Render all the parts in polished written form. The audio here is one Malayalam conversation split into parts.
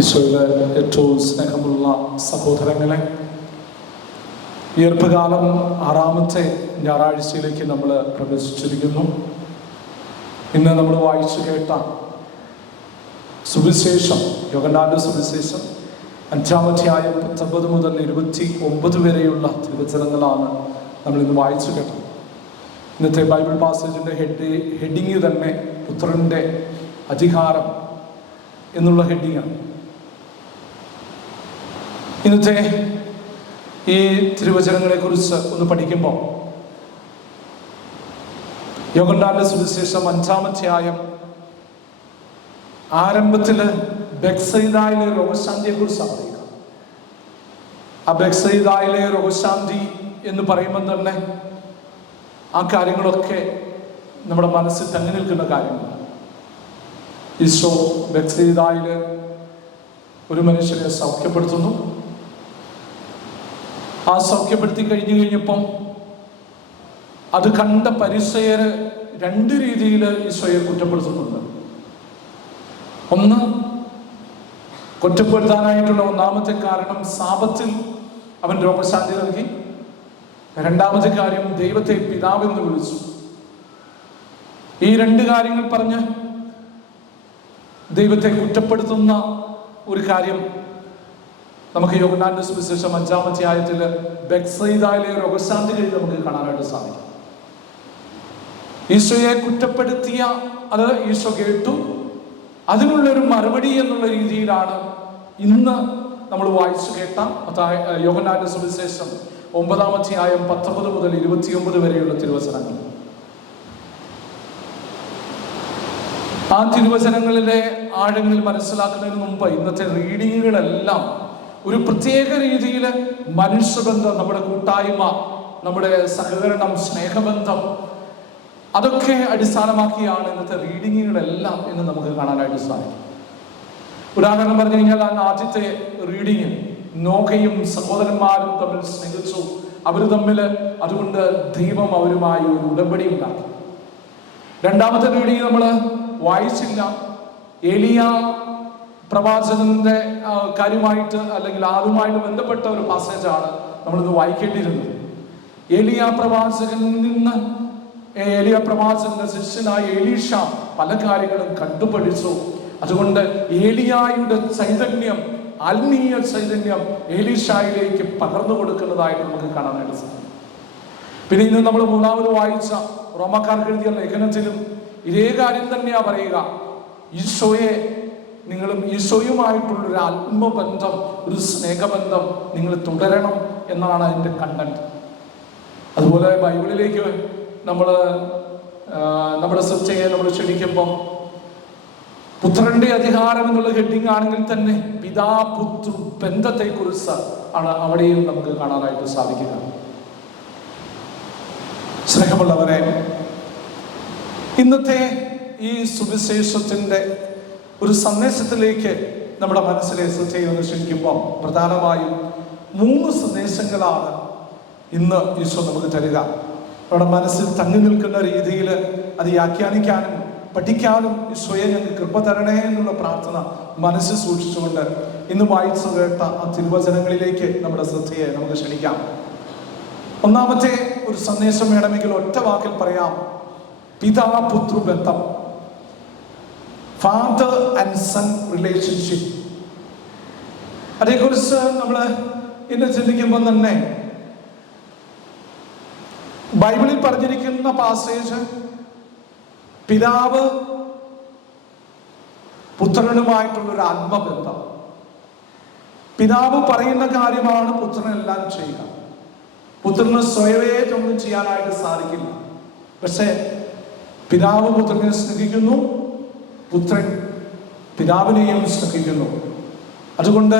ഈശോയിലെ ഏറ്റവും സ്നേഹമുള്ള സഹോദരങ്ങളെ, ഈർപ്പകാലം 6ാമത്തെ ഞായറാഴ്ചയിലേക്ക് നമ്മൾ പ്രവേശിച്ചിരിക്കുന്നു. ഇന്ന് നമ്മൾ വായിച്ചു കേട്ട സുവിശേഷം, യോഹന്നാന്റെ സുവിശേഷം 5-ാം അധ്യായം 19 മുതൽ 29 വരെയുള്ള തിരുവചനങ്ങളാണ് നമ്മൾ ഇന്ന് വായിച്ചു കേട്ടത്. ഇന്നത്തെ ബൈബിൾ പാസേജിന്റെ ഹെഡിങ് തന്നെ പുത്രന്റെ അധികാരം എന്നുള്ള ഹെഡിങ്ങാണ്. ഇന്നത്തെ ഈ തിരുവചനങ്ങളെ കുറിച്ച് ഒന്ന് പഠിക്കുമ്പോൾ, യോഹന്നാന്റെ സുവിശേഷം 5-ാം അധ്യായം ആരംഭത്തില് ബെത്സയിദയിലെ രോഗശാന്തിയെ കുറിച്ചാണ് പറയുക. ആ ബെത്സയിദയിലെ രോഗശാന്തി എന്ന് പറയുമ്പോൾ തന്നെ ആ കാര്യങ്ങളൊക്കെ നമ്മുടെ മനസ്സിൽ തങ്ങി നിൽക്കുന്ന കാര്യങ്ങളാണ്. ഈശോ ബെത്സയിദയില് ഒരു മനുഷ്യനെ സൗഖ്യപ്പെടുത്തുന്നു. ആ സൗഖ്യപ്പെടുത്തി കഴിഞ്ഞപ്പം അത് കണ്ട പരിസയര് 2 രീതിയിൽ ഈശോയെ കുറ്റപ്പെടുത്തുന്നുണ്ട്. ഒന്ന്, കുറ്റപ്പെടുത്താനായിട്ടുള്ള ഒന്നാമത്തെ കാരണം സാപത്തിൽ അവൻ രോഗശാന്തി നൽകി. രണ്ടാമത്തെ കാര്യം, ദൈവത്തെ പിതാവെന്ന് വിളിച്ചു. ഈ 2 കാര്യങ്ങൾ പറഞ്ഞ് ദൈവത്തെ കുറ്റപ്പെടുത്തുന്ന ഒരു കാര്യം നമുക്ക് യോഹന്നാന്റെ സുവിശേഷം 5-ാം അധ്യായത്തില് ബെത്സയിദയിലെ രോഗശാന്തി കഴിഞ്ഞ് നമുക്ക് കാണാനായിട്ട് സാധിക്കും. ഈശോയെ കുറ്റപ്പെടുത്തിയ അത് ഈശോ കേട്ടു. അതിനുള്ളൊരു മറുപടി എന്നുള്ള രീതിയിലാണ് ഇന്ന് നമ്മൾ വായിച്ചു കേട്ട യോഹന്നാന്റെ സുവിശേഷം 9-ാം അധ്യായം 19 മുതൽ 29 വരെയുള്ള തിരുവചനങ്ങൾ. ആ തിരുവചനങ്ങളിലെ ആഴങ്ങൾ മനസ്സിലാക്കുന്നതിന് മുമ്പ് ഇന്നത്തെ റീഡിങ്ങുകളെല്ലാം ഒരു പ്രത്യേക രീതിയിൽ മനുഷ്യബന്ധം, നമ്മുടെ കൂട്ടായ്മ, നമ്മുടെ സഹകരണം, സ്നേഹബന്ധം, അതൊക്കെ അടിസ്ഥാനമാക്കിയാണ് ഇന്നത്തെ റീഡിങ്ങുകളെല്ലാം എന്ന് നമുക്ക് കാണാനായിട്ട് സാധിക്കും. ഉദാഹരണം പറഞ്ഞു കഴിഞ്ഞാൽ, ആദ്യത്തെ റീഡിങ് നോഹയും സഹോദരന്മാരും തമ്മിൽ സ്നേഹിച്ചു. അവർ തമ്മിൽ അതുകൊണ്ട് ദൈവം അവരുമായി ഒരു ഉടമ്പടി ഉണ്ടാക്കി. രണ്ടാമത്തെ റീഡിങ് നമ്മൾ വായിച്ചില്ല. ഏലിയ പ്രവാചകന്റെ കാര്യമായിട്ട് അല്ലെങ്കിൽ അതുമായിട്ട് ബന്ധപ്പെട്ട ഒരു പാസേജാണ് നമ്മളിന്ന് വായിക്കേണ്ടിയിരുന്നത്. ഏലിയ പ്രവാചകന്റെ ശിഷ്യനായ എലീഷ പല കാര്യങ്ങളും കണ്ടുപഠിച്ചു. അതുകൊണ്ട് ഏലിയായുടെ ചൈതന്യം, ആത്മീയ ചൈതന്യം എലീഷായിലേക്ക് പകർന്നു കൊടുക്കുന്നതായിട്ട് നമുക്ക് കാണാനായിട്ട് സാധിക്കും. പിന്നെ ഇന്ന് നമ്മൾ 3ാമത് വായിച്ച റോമാക്കാർക്ക് എഴുതിയ ലേഖനത്തിലും ഇതേ കാര്യം തന്നെയാ പറയുക. നിങ്ങളും ഈശോയുമായിട്ടുള്ളൊരു ആത്മബന്ധം, ഒരു സ്നേഹബന്ധം നിങ്ങൾ തുടരണം എന്നാണ് അതിൻ്റെ കണ്ടന്റ്. അതുപോലെ ബൈബിളിലേക്ക് നമ്മുടെ ശ്രദ്ധയെ നമ്മൾ ക്ഷണിക്കുമ്പം പുത്രന്റെ അധികാരം എന്നുള്ള ഹെഡിങ് ആണെങ്കിൽ തന്നെ പിതാപുത്ര ബന്ധത്തെ കുറിച്ച് ആണ് അവിടെയും നമുക്ക് കാണാനായിട്ട് സാധിക്കുക. സ്നേഹമുള്ളവരെ, ഇന്നത്തെ ഈ സുവിശേഷത്തിന്റെ ഒരു സന്ദേശത്തിലേക്ക് നമ്മുടെ മനസ്സിലെ ശ്രദ്ധയെ ഒന്ന് ക്ഷണിക്കുമ്പോൾ പ്രധാനമായും 3 സന്ദേശങ്ങളാണ് ഇന്ന് ഈശോ നമുക്ക് തരിക. നമ്മുടെ മനസ്സിൽ തങ്ങി നിൽക്കുന്ന രീതിയിൽ അത് വ്യാഖ്യാനിക്കാനും പഠിക്കാനും ഈശോയെ ഞങ്ങൾക്ക് കൃപ തരണേ എന്നുള്ള പ്രാർത്ഥന മനസ്സിൽ സൂക്ഷിച്ചുകൊണ്ട് ഇന്ന് വായിച്ചു കേട്ട ആ തിരുവചനങ്ങളിലേക്ക് നമ്മുടെ ശ്രദ്ധയെ നമുക്ക് ക്ഷണിക്കാം. ഒന്നാമത്തെ ഒരു സന്ദേശം വേണമെങ്കിൽ ഒറ്റ വാക്കിൽ പറയാം: പിതാപുത്ര ബന്ധം, ഫാദർ ആൻഡ് സൺ റിലേഷൻഷിപ്പ്. അതേക്കുറിച്ച് നമ്മൾ ഇന്ന് ചിന്തിക്കുമ്പോൾ തന്നെ ബൈബിളിൽ പറഞ്ഞിരിക്കുന്ന പാസേജ് പിതാവ് പുത്രനുമായിട്ടുള്ളൊരു ആത്മബന്ധം. പിതാവ് പറയുന്ന കാര്യമാണ് പുത്രനെല്ലാം ചെയ്യുക. പുത്രന് സ്വയമേ ഒന്നും ചെയ്യാനായിട്ട് സാധിക്കില്ല. പക്ഷെ പിതാവ് പുത്രനെ സ്നേഹിക്കുന്നു, പുത്രൻ പിതാവിനെയും സ്നേഹിക്കുന്നു. അതുകൊണ്ട്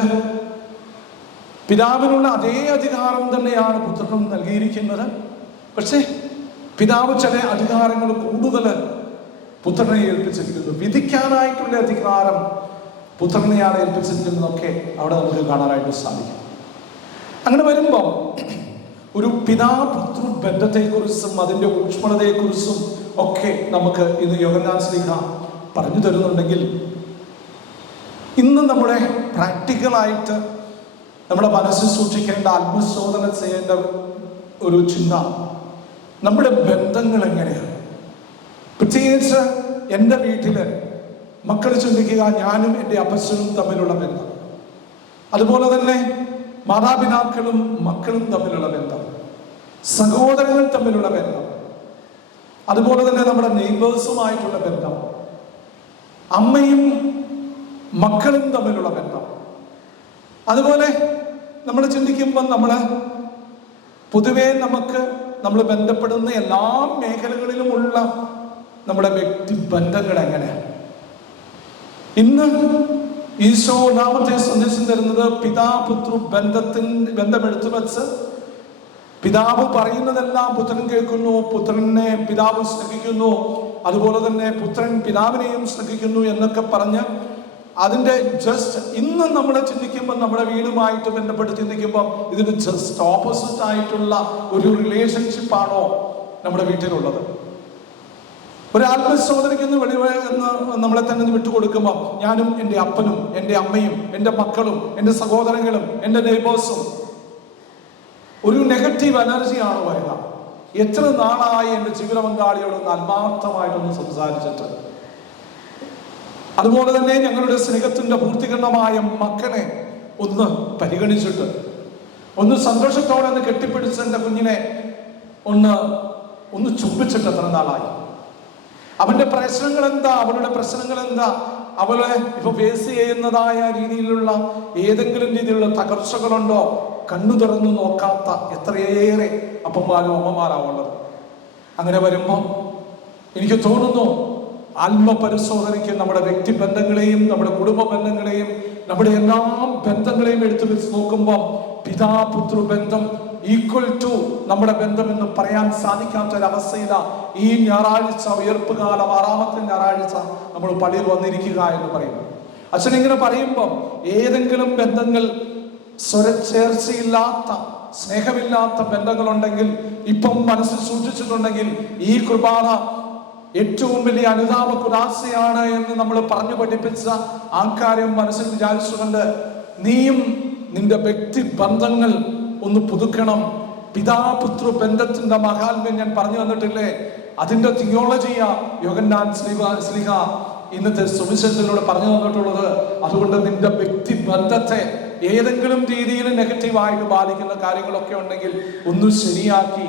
പിതാവിനുള്ള അതേ അധികാരം തന്നെയാണ് പുത്രനും നൽകിയിരിക്കുന്നത്. പക്ഷേ പിതാവ് ചില അധികാരങ്ങൾ കൂടുതൽ പുത്രനെ ഏൽപ്പിച്ചിരിക്കുന്നു. വിധിക്കാനായിട്ടുള്ള അധികാരം പുത്രനെയാണ് ഏൽപ്പിച്ചിരിക്കുന്നതൊക്കെ അവിടെ നമുക്ക് കാണാനായിട്ട് സാധിക്കും. അങ്ങനെ വരുമ്പോൾ ഒരു പിതാപുത്ര ബന്ധത്തെക്കുറിച്ചും അതിൻ്റെ ഊഷ്മളതയെക്കുറിച്ചും ഒക്കെ നമുക്ക് ഇന്ന് യോഹന്നാൻ ശ്ലീഹ പറഞ്ഞു തരുന്നുണ്ടെങ്കിൽ ഇന്ന് നമ്മുടെ പ്രാക്ടിക്കലായിട്ട് നമ്മുടെ മനസ്സിൽ സൂക്ഷിക്കേണ്ട, ആത്മശോധന ചെയ്യേണ്ട ഒരു ചിന്ത, നമ്മുടെ ബന്ധങ്ങൾ എങ്ങനെയാണ്? പ്രത്യേകിച്ച് എൻ്റെ വീട്ടില് മക്കൾ ചിന്തിക്കുക, ഞാനും എൻ്റെ അപ്പച്ചനും തമ്മിലുള്ള ബന്ധം, അതുപോലെ തന്നെ മാതാപിതാക്കളും മക്കളും തമ്മിലുള്ള ബന്ധം, സഹോദരങ്ങൾ തമ്മിലുള്ള ബന്ധം, അതുപോലെ തന്നെ നമ്മുടെ നെയ്ബേഴ്സുമായിട്ടുള്ള ബന്ധം, അമ്മയും മക്കളും തമ്മിലുള്ള ബന്ധം. അതുപോലെ നമ്മൾ ചിന്തിക്കുമ്പോൾ പൊതുവേ നമ്മൾ ബന്ധപ്പെടുന്ന എല്ലാ മേഖലകളിലുമുള്ള നമ്മുടെ വ്യക്തി ബന്ധങ്ങൾ എങ്ങനെയാണ്? ഇന്ന് ഈശോ ഒന്നാമത്തെ സന്ദേശം തരുന്നത് പിതാപുത്ര ബന്ധമെടുത്തു വെച്ച് പിതാവ് പറയുന്നതെല്ലാം പുത്രൻ കേൾക്കുന്നു, പുത്രനെ പിതാവ് സ്നേഹിക്കുന്നു, അതുപോലെ തന്നെ പുത്രൻ പിതാവിനെയും സ്നേഹിക്കുന്നു എന്നൊക്കെ പറഞ്ഞ് അതിൻ്റെ ജസ്റ്റ് ഇന്ന് നമ്മൾ ചിന്തിക്കുമ്പോൾ, നമ്മുടെ വീടുമായിട്ട് ബന്ധപ്പെട്ട് ചിന്തിക്കുമ്പോൾ ഇതിന് ജസ്റ്റ് ഓപ്പോസിറ്റ് ആയിട്ടുള്ള ഒരു റിലേഷൻഷിപ്പാണോ നമ്മുടെ വീട്ടിലുള്ളത്? ഒരു ആത്മശോധനയ്ക്ക് നമ്മളെ തന്നെ വിട്ടുകൊടുക്കുമ്പോൾ ഞാനും എൻ്റെ അപ്പനും എൻ്റെ അമ്മയും എൻ്റെ മക്കളും എൻ്റെ സഹോദരങ്ങളും എൻ്റെ നെയ്ബേഴ്സും ഒരു നെഗറ്റീവ് എനർജിയാണ് വരിക. എത്ര നാളായി എൻ്റെ ജീവിത പങ്കാളിയോടൊന്ന് ആത്മാർത്ഥമായിട്ടൊന്ന് സംസാരിച്ചിട്ട്, അതുപോലെ തന്നെ ഞങ്ങളുടെ സ്നേഹത്തിന്റെ പൂർത്തീകരണമായ മക്കളെ ഒന്ന് പരിഗണിച്ചിട്ട്, ഒന്ന് സന്തോഷത്തോടെ ഒന്ന് കെട്ടിപ്പിടിച്ച് എൻ്റെ കുഞ്ഞിനെ ഒന്ന് ചുംബിച്ചിട്ട് എത്ര നാളായി? അവന്റെ പ്രശ്നങ്ങൾ എന്താ, അവളുടെ പ്രശ്നങ്ങൾ എന്താ, അവളെ ഇപ്പൊ ഫേസ് ചെയ്യുന്നതായ രീതിയിലുള്ള ഏതെങ്കിലും രീതിയിലുള്ള തകർച്ചകളുണ്ടോ? കണ്ണു തുറന്നു നോക്കാത്ത എത്രയേറെ അപ്പന്മാരും അമ്മമാരാവുള്ളത്. അങ്ങനെ വരുമ്പം എനിക്ക് തോന്നുന്നു, ആത്മപരിശോധനയ്ക്ക് നമ്മുടെ വ്യക്തിബന്ധങ്ങളെയും നമ്മുടെ കുടുംബ ബന്ധങ്ങളെയും നമ്മുടെ എല്ലാ ബന്ധങ്ങളെയും എടുത്തു വെച്ച് നോക്കുമ്പോൾ പിതാപുത്ര ബന്ധം ഈക്വൽ ടു നമ്മുടെ ബന്ധം എന്ന് പറയാൻ സാധിക്കാത്ത ഒരവസ്ഥയില ഈ ഞായറാഴ്ച, ഉയർപ്പ് കാലം 6ാമത്തെ ഞായറാഴ്ച നമ്മൾ പള്ളിയിൽ വന്നിരിക്കുക എന്ന് പറയുന്നു. അച്ഛൻ ഇങ്ങനെ പറയുമ്പോൾ ഏതെങ്കിലും ബന്ധങ്ങൾ സ്വരച്ചേർച്ചയില്ലാത്ത, സ്നേഹമില്ലാത്ത ബന്ധങ്ങളുണ്ടെങ്കിൽ, ഇപ്പം മനസ്സിൽ സൂക്ഷിച്ചിട്ടുണ്ടെങ്കിൽ, ഈ കുർബാന ഏറ്റവും വലിയ അനുതാപ കുദാശയാണ് എന്ന് നമ്മൾ പറഞ്ഞു പഠിപ്പിച്ച ആ കാര്യം മനസ്സിൽ വിചാരിച്ചുകൊണ്ട് നീയും നിന്റെ വ്യക്തി ബന്ധങ്ങൾ ഒന്ന് പുതുക്കണം. പിതാപുത്ര ബന്ധത്തിന്റെ മഹാത്മ്യം ഞാൻ പറഞ്ഞു തന്നിട്ടില്ലേ? അതിന്റെ തിയോളജിയാ യോഹന്നാൻ ശ്ലീഹ ഇന്നത്തെ സുവിശേഷത്തിലൂടെ പറഞ്ഞു തന്നിട്ടുള്ളത്. അതുകൊണ്ട് നിന്റെ വ്യക്തി ബന്ധത്തെ ഏതെങ്കിലും രീതിയിൽ നെഗറ്റീവായിട്ട് ബാധിക്കുന്ന കാര്യങ്ങളൊക്കെ ഉണ്ടെങ്കിൽ ഒന്ന് ശരിയാക്കി,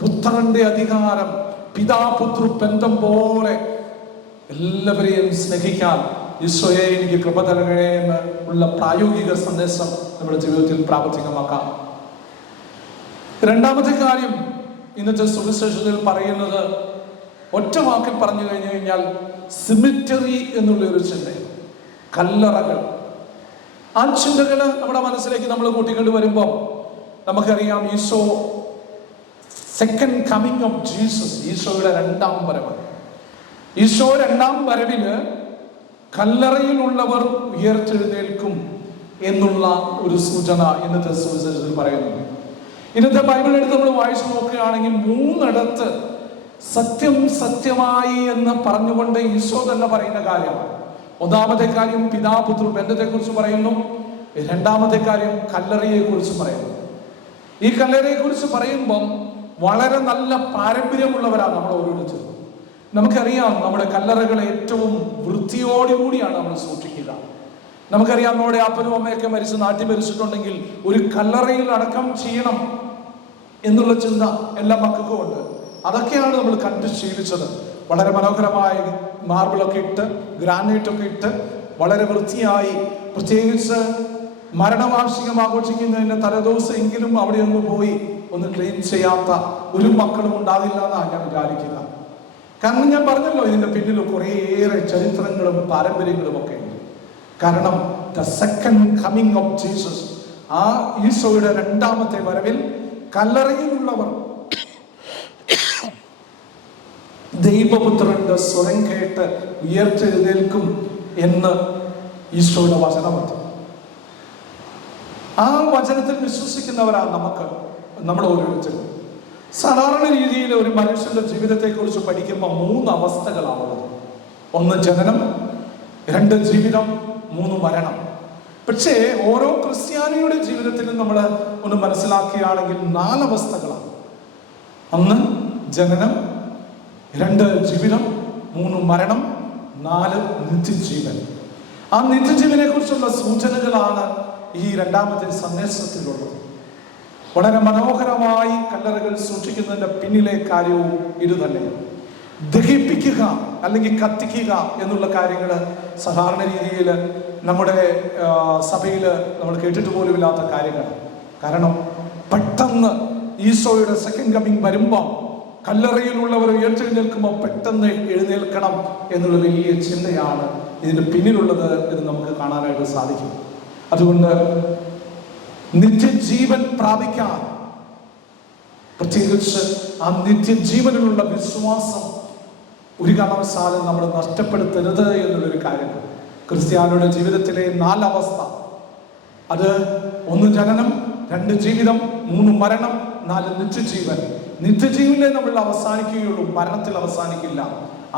പുത്രന്റെ അധികാരം, പിതാപുത്ര ബന്ധം പോലെ എല്ലാവരെയും സ്നേഹിക്കാൻ ഈശോയെ എനിക്ക് കൃപ തരണേ എന്ന് ഉള്ള പ്രായോഗിക സന്ദേശം നമ്മുടെ ജീവിതത്തിൽ പ്രാവർത്തികമാക്കാം. രണ്ടാമത്തെ കാര്യം ഇന്നത്തെ സുവിശേഷത്തിൽ പറയുന്നത്, ഒറ്റ വാക്കിൽ പറഞ്ഞു കഴിഞ്ഞു കഴിഞ്ഞാൽ സിമിറ്ററി എന്നുള്ള ഒരു ചിന്ത, കല്ലറകൾ. ആ ചിന്തകൾ നമ്മുടെ മനസ്സിലേക്ക് നമ്മൾ കൂട്ടിക്കൊണ്ട് വരുമ്പോൾ നമുക്കറിയാം, Eesho second coming of Jesus, ഈശോയുടെ 2ാം വരവ്. ഈശോ 2ാം വരവില് കല്ലറയിലുള്ളവർ ഉയർത്തെഴുന്നേൽക്കും എന്നുള്ള ഒരു സൂചന ഇന്നത്തെ സുവിശേഷത്തിൽ പറയുന്നു. ഇന്നത്തെ ബൈബിൾ എടുത്ത് നമ്മൾ വായിച്ചു നോക്കുകയാണെങ്കിൽ 3 സത്യം സത്യമായി എന്ന് പറഞ്ഞുകൊണ്ട് ഈശോ തന്നെ പറയുന്ന കാര്യമാണ്. 1ാമത്തെ കാര്യം പിതാപുത്ര ബന്ധത്തെ കുറിച്ച് പറയുന്നു. 2ാമത്തെ കാര്യം കല്ലറയെ കുറിച്ച് പറയുന്നു. ഈ കല്ലറയെ കുറിച്ച് പറയുമ്പം വളരെ നല്ല പാരമ്പര്യമുള്ളവരാണ് നമ്മൾ ഓരോരുത്തരും. നമുക്കറിയാം, നമ്മുടെ കല്ലറകൾ ഏറ്റവും വൃത്തിയോടുകൂടിയാണ് നമ്മൾ സൂക്ഷിക്കുക. നമുക്കറിയാം, നമ്മുടെ അപ്പനും അമ്മയൊക്കെ നാട്ടിൽ മരിച്ചിട്ടുണ്ടെങ്കിൽ ഒരു കല്ലറയിൽ അടക്കം ചെയ്യണം എന്നുള്ള ചിന്ത എല്ലാ മക്കൾക്കും ഉണ്ട്. അതൊക്കെയാണ് നമ്മൾ കണ്ടു ശീലിച്ചത്. വളരെ മനോഹരമായ മാർബിളൊക്കെ ഇട്ട്, ഗ്രാനൈറ്റൊക്കെ ഇട്ട് വളരെ വൃത്തിയായി, പ്രത്യേകിച്ച് മരണവാർഷികം ആഘോഷിക്കുന്നതിന് തലേദിവസം എങ്കിലും അവിടെ ഒന്ന് പോയി ഒന്ന് ക്ലീൻ ചെയ്യാത്ത ഒരു മക്കളും ഉണ്ടാകില്ല എന്നാണ് ഞാൻ വിചാരിക്കുക. കാരണം ഞാൻ പറഞ്ഞല്ലോ, ഇതിന്റെ പിന്നിൽ കുറേയേറെ ചരിത്രങ്ങളും പാരമ്പര്യങ്ങളും ഒക്കെ ഉണ്ട്. കാരണം the second coming of Jesus, ആ ഈശോയുടെ 2ാമത്തെ വരവിൽ കല്ലറയിലുള്ളവർ ദൈവപുത്രന്റെ സ്വരം കേട്ട് ഉയർത്തെഴുന്നേൽക്കും എന്ന് ഈശോയുടെ വചനമുണ്ട്. ആ വചനത്തിൽ വിശ്വസിക്കുന്നവരാണ് നമ്മൾ ഓരോരുത്തരും. സാധാരണ രീതിയിൽ ഒരു മനുഷ്യന്റെ ജീവിതത്തെ കുറിച്ച് പഠിക്കുമ്പോൾ 3 അവസ്ഥകളാണുള്ളത്. 1 ജനനം, 2 ജീവിതം, 3 മരണം. പക്ഷേ ഓരോ ക്രിസ്ത്യാനിയുടെ ജീവിതത്തിലും നമ്മൾ ഒന്ന് മനസ്സിലാക്കുകയാണെങ്കിൽ 4 അവസ്ഥകളാണ്. 1 ജനനം, 2 ജീവിതം, 3 മരണം, 4 നിത്യജീവൻ. ആ നിത്യജീവനെ കുറിച്ചുള്ള സൂചനകളാണ് ഈ 2ാമത്തെ സന്ദേശത്തിലുള്ളത്. വളരെ മനോഹരമായി കല്ലറകൾ സൂക്ഷിക്കുന്നതിന്റെ പിന്നിലെ കാര്യവും ഇത് തന്നെ. ദഹിപ്പിക്കുക അല്ലെങ്കിൽ കത്തിക്കുക എന്നുള്ള കാര്യങ്ങൾ സാധാരണ രീതിയിൽ നമ്മുടെ സഭയിൽ നമ്മൾ കേട്ടിട്ട് പോലുമില്ലാത്ത കാര്യങ്ങൾ. കാരണം പെട്ടെന്ന് ഈശോയുടെ സെക്കൻഡ് കമ്മിങ് വരുമ്പം കല്ലറയിലുള്ളവർ ഉയർത്തെഴുന്നേൽക്കുമ്പോൾ പെട്ടെന്ന് എഴുന്നേൽക്കണം എന്നുള്ള വലിയ ചിന്തയാണ് ഇതിന് പിന്നിലുള്ളത് എന്ന് നമുക്ക് കാണാനായിട്ട് സാധിക്കും. അതുകൊണ്ട് നിത്യജീവൻ പ്രാപിക്കാൻ, പ്രത്യേകിച്ച് ആ നിത്യജീവനിലുള്ള വിശ്വാസം ഒരു കാരണവശാലും നമ്മൾ നഷ്ടപ്പെടുത്തരുത് എന്നുള്ളൊരു കാര്യം. ക്രിസ്ത്യാനിയുടെ ജീവിതത്തിലെ 4 അവസ്ഥ, അത് 1 ജനനം, 2 ജീവിതം, 3 മരണം, 4 നിത്യജീവൻ. നിത്യജീവനിലെ നമ്മൾ അവസാനിക്കുകയുള്ളൂ, മരണത്തിൽ അവസാനിക്കില്ല.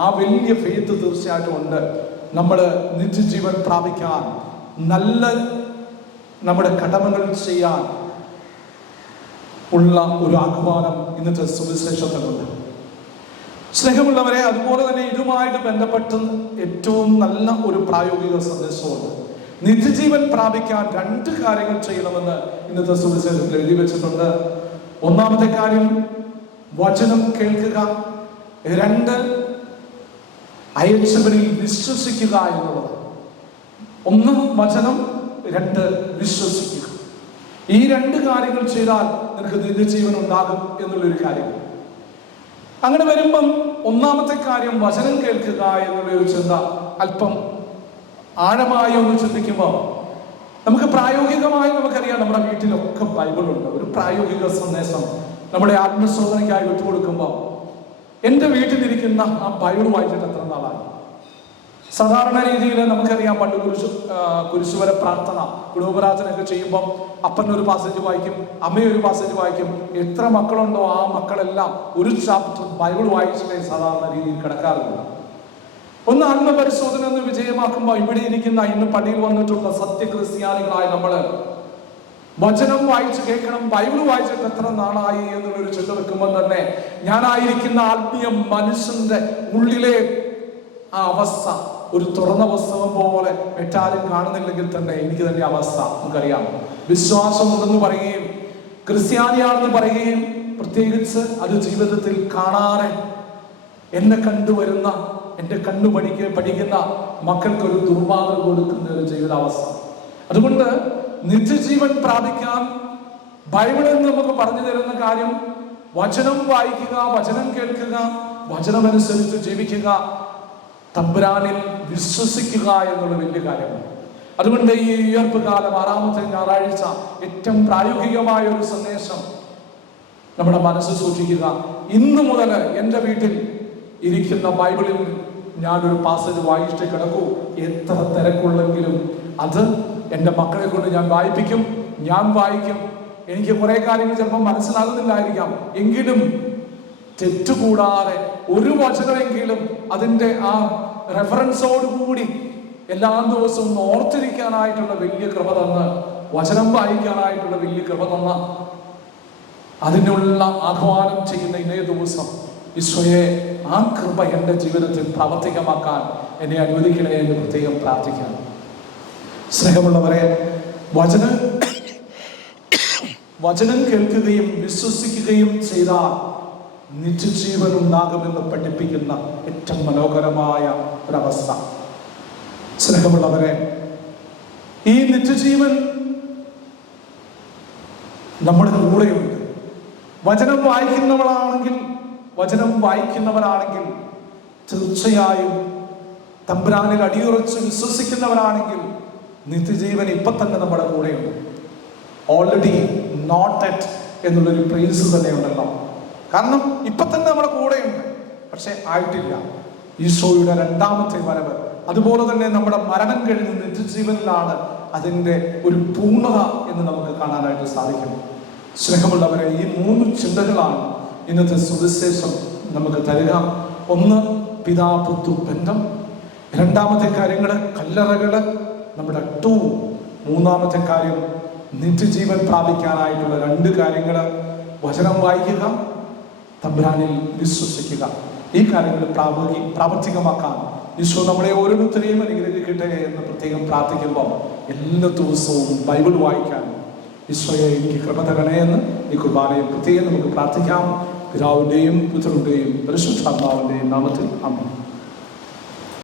ആ വലിയ ഫെയ്ത്ത് തീർച്ചയായിട്ടും ഉണ്ട്. നമ്മൾ നിത്യജീവൻ പ്രാപിക്കാൻ, നല്ല നമ്മുടെ കടമകൾ ചെയ്യാൻ ഉള്ള ഒരു ആഹ്വാനം ഇന്നത്തെ സുവിശേഷത്തിലുണ്ട്. സ്നേഹമുള്ളവരെ, അതുപോലെ തന്നെ ഇതുമായിട്ട് ബന്ധപ്പെട്ട് ഏറ്റവും നല്ല ഒരു പ്രായോഗിക സന്ദേശമുണ്ട്. നിത്യജീവൻ പ്രാപിക്കാൻ 2 കാര്യങ്ങൾ ചെയ്യണമെന്ന് ഇന്നത്തെ സുവിശേഷത്തിൽ എഴുതി വെച്ചിട്ടുണ്ട്. 1ാമത്തെ കാര്യം വചനം കേൾക്കുക, 2 അയച്ചവരിൽ വിശ്വസിക്കുക എന്നുള്ളത്. 1 വചനം, 2 വിശ്വസിക്കുക. ഈ 2 കാര്യങ്ങൾ ചെയ്താൽ നിനക്ക് നിത്യജീവൻ ഉണ്ടാകും എന്നുള്ളൊരു കാര്യം. അങ്ങനെ വരുമ്പം 1ാമത്തെ കാര്യം വചനം കേൾക്കുക എന്നുള്ളൊരു ചിന്ത അല്പം ആഴമായി ഒന്ന് ചിന്തിക്കുമ്പോൾ നമുക്ക് പ്രായോഗികമായി നമുക്കറിയാം, നമ്മുടെ വീട്ടിലൊക്കെ ബൈബിളുണ്ട്. ഒരു പ്രായോഗിക സന്ദേശം നമ്മുടെ ആത്മശോധനയ്ക്കായി വിട്ടുകൊടുക്കുമ്പോൾ എൻ്റെ വീട്ടിലിരിക്കുന്ന ആ ബൈബിൾ വായിച്ചിട്ട് എത്ര നാളായി? സാധാരണ രീതിയിൽ നമുക്കറിയാം, പണ്ട് കുരിശുവര പ്രാർത്ഥന, കുടുംബപ്രാർത്ഥനയൊക്കെ ചെയ്യുമ്പം അപ്പനൊരു പാസേജ് വായിക്കും, അമ്മയൊരു പാസേജ് വായിക്കും. എത്ര മക്കളുണ്ടോ ആ മക്കളെല്ലാം ഒരു ചാപ്റ്റർ ബൈബിൾ വായിച്ചിട്ടേ സാധാരണ രീതിയിൽ കിടക്കാറില്ല. ഒന്ന് ആത്മപരിശോധന ഒന്ന് വിജയമാക്കുമ്പോൾ ഇവിടെ ഇരിക്കുന്ന ഇന്ന് പള്ളിയിൽ വന്നിട്ടുള്ള സത്യക്രിസ്ത്യാനികളായ നമ്മള് വചനം വായിച്ച് കേൾക്കണം. ബൈബിൾ വായിച്ചിട്ട് എത്ര നാളായി എന്നുള്ളൊരു ചിന്ത വെക്കുമ്പോൾ തന്നെ ഞാനായിരിക്കുന്ന ആത്മീയ മനുഷ്യന്റെ ഉള്ളിലെ ആ അവസ്ഥ ഒരു തുറന്ന പുസ്തകം പോലെ മറ്റാരും കാണുന്നില്ലെങ്കിൽ തന്നെ എനിക്ക് തന്നെ അവസ്ഥ നമുക്കറിയാം. വിശ്വാസമുണ്ടെന്ന് പറയുകയും ക്രിസ്ത്യാനിയാണെന്ന് പറയുകയും പ്രത്യേകിച്ച് അത് ജീവിതത്തിൽ കാണാതെ എന്നെ കണ്ടുവരുന്ന, എൻ്റെ കണ്ണു പഠിക്കുന്ന മക്കൾക്ക് ഒരു ദുർമാർഗം കൊടുക്കുന്ന ഒരു ജീവിതാവസ്ഥ. അതുകൊണ്ട് നിത്യജീവൻ പ്രാപിക്കാൻ ബൈബിളിൽ നമുക്ക് പറഞ്ഞു തരുന്ന കാര്യം വചനം വായിക്കുക, വചനം കേൾക്കുക, വചനമനുസരിച്ച് ജീവിക്കുക, തമ്പുരാനിൽ വിശ്വസിക്കുക എന്നുള്ള വലിയ കാര്യമാണ്. അതുകൊണ്ട് ഈ ഉയർപ്പ് കാലം 6ാമത്തെ ഞായറാഴ്ച ഏറ്റവും പ്രായോഗികമായ ഒരു സന്ദേശം നമ്മുടെ മനസ്സ് സൂക്ഷിക്കുക. ഇന്നു മുതൽ എൻ്റെ വീട്ടിൽ ഇരിക്കുന്ന ബൈബിളിൽ ഞാനൊരു പാസേജ് വായിച്ചിട്ട് കിടക്കൂ. എത്ര തിരക്കുള്ളെങ്കിലും അത് എൻ്റെ മക്കളെ കൊണ്ട് ഞാൻ വായിപ്പിക്കും, ഞാൻ വായിക്കും. എനിക്ക് കുറെ കാര്യങ്ങൾ ചിലപ്പോൾ മനസ്സിലാകുന്നില്ലായിരിക്കാം, എങ്കിലും തെറ്റുകൂടാതെ ഒരു വചനമെങ്കിലും അതിൻ്റെ ആ റെഫറൻസോടുകൂടി എല്ലാ ദിവസവും ഓർത്തിരിക്കാനായിട്ടുള്ള വലിയ കൃപ തന്ന്, വചനം വായിക്കാനായിട്ടുള്ള വലിയ കൃപ തന്ന, അതിനുള്ള ആഹ്വാനം ചെയ്യുന്ന ഇന്നേ ദിവസം ഈശോയെ ആ കൃപ എൻ്റെ ജീവിതത്തിൽ പ്രാവർത്തികമാക്കാൻ എന്നെ അനുവദിക്കണേ എന്ന് പ്രത്യേകം പ്രാർത്ഥിക്കാം. സ്നേഹമുള്ളവരെ, വചനം കേൾക്കുകയും വിശ്വസിക്കുകയും ചെയ്താൽ നിത്യജീവൻ ഉണ്ടാകുമെന്ന് പഠിപ്പിക്കുന്ന ഏറ്റവും മനോഹരമായ ഒരവസ്ഥ. സ്നേഹമുള്ളവരെ, ഈ നിത്യജീവൻ നമ്മുടെ കൂടെയുണ്ട്. വചനം വായിക്കുന്നവരാണെങ്കിൽ തീർച്ചയായും തമ്പുരാനിൽ അടിയുറച്ച് വിശ്വസിക്കുന്നവരാണെങ്കിൽ നിത്യജീവൻ ഇപ്പൊ തന്നെ നമ്മുടെ കൂടെയുണ്ട്. ഓൾറെഡി നോട്ട് എറ്റ് എന്നുള്ളൊരു പ്രിൻസ് തന്നെ ഉണ്ടല്ലോ. കാരണം ഇപ്പൊ തന്നെ നമ്മുടെ കൂടെയുണ്ട്, പക്ഷെ ആയിട്ടില്ല. ഈശോയുടെ 2ാമത്തെ വരവ്, അതുപോലെ തന്നെ നമ്മുടെ മരണം കഴിഞ്ഞ് നിത്യജീവനിലാണ് അതിൻ്റെ ഒരു പൂർണ്ണത എന്ന് നമുക്ക് കാണാനായിട്ട് സാധിക്കും. സ്നേഹമുള്ളവരെ, ഈ 3 ചിന്തകളാണ് ഇന്നത്തെ സുവിശേഷം നമുക്ക് തരിക. 1 പിതാപുത്ര ബന്ധം, 2ാമത്തെ കാര്യങ്ങള് കല്ലറകള്, നമ്മുടെ മൂന്നാമത്തെ കാര്യം, നിത്യജീവൻ പ്രാപിക്കാനായിട്ടുള്ള 2 കാര്യങ്ങൾ: വചനം വായിക്കുക, തമ്പുരാനിൽ വിശ്വസിക്കുക. ഈ കാര്യങ്ങൾ പ്രാവർത്തികമാക്കാൻ ഈശോ നമ്മളെ ഓരോരുത്തരെയും അനുഗ്രഹിക്കട്ടെ എന്ന് പ്രത്യേകം പ്രാർത്ഥിക്കുമ്പോൾ എല്ലാ ദിവസവും ബൈബിൾ വായിക്കാൻ ഈശോയെ എനിക്ക് കൃപ തരണേ എന്ന് ഈ കുർബാനയിൽ പ്രത്യേകം നമുക്ക് പ്രാർത്ഥിക്കാം. പിതാവിൻ്റെയും പുത്രൻ്റെയും പരിശുദ്ധാത്മാവിൻ്റെയും നാമത്തിൽ ആമേൻ.